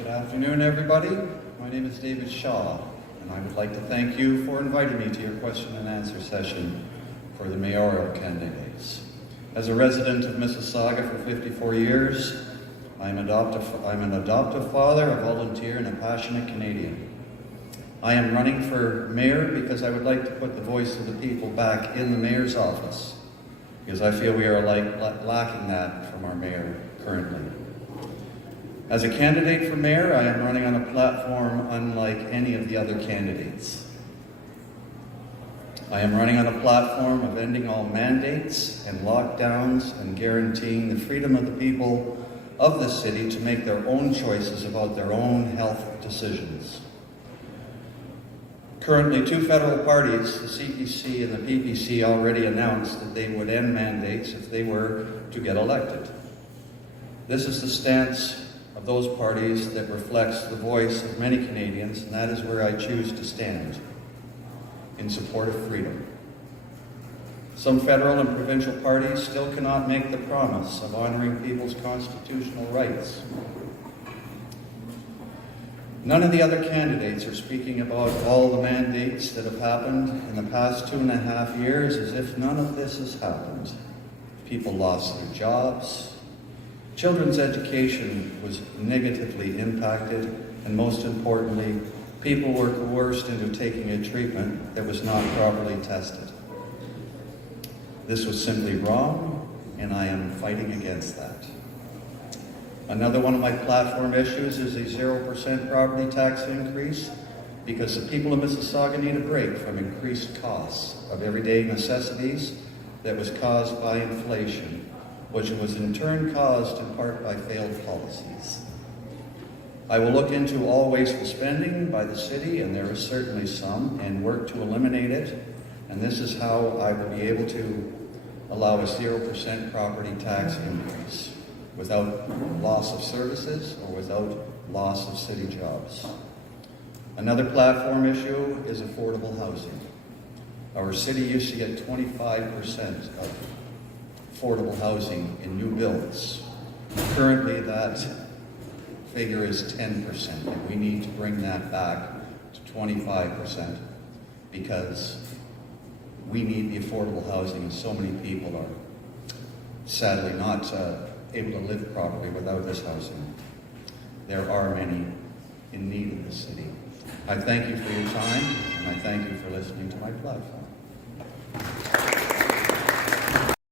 Good afternoon, everybody. My name is David Shaw, and I would like to thank you for inviting me to your question and answer session for the mayoral candidates. As a resident of Mississauga for 54 years, I'm an adoptive father, a volunteer, and a passionate Canadian. I am running for mayor because I would like to put the voice of the people back in the mayor's office, because I feel we are lacking that from our mayor currently. As a candidate for mayor, I am running on a platform unlike any of the other candidates. I am running on a platform of ending all mandates and lockdowns and guaranteeing the freedom of the people of the city to make their own choices about their own health decisions. Currently, two federal parties, the CPC and the PPC, already announced that they would end mandates if they were to get elected. This is the stance of those parties that reflects the voice of many Canadians, and that is where I choose to stand, in support of freedom. Some federal and provincial parties still cannot make the promise of honoring people's constitutional rights. None of the other candidates are speaking about all the mandates that have happened in the past 2.5 years as if none of this has happened. People lost their jobs. Children's education was negatively impacted, and most importantly, people were coerced into taking a treatment that was not properly tested. This was simply wrong, and I am fighting against that. Another one of my platform issues is a 0% property tax increase, because the people of Mississauga need a break from increased costs of everyday necessities that was caused by inflation, which was in turn caused in part by failed policies. I will look into all wasteful spending by the city, and there is certainly some, and work to eliminate it. And this is how I will be able to allow a 0% property tax increase without loss of services or without loss of city jobs. Another platform issue is affordable housing. Our city used to get 25% of affordable housing in new builds. Currently, that figure is 10%, and we need to bring that back to 25% because we need the affordable housing, and so many people are sadly not able to live properly without this housing. There are many in need in the city. I thank you for your time, and I thank you for listening to my platform.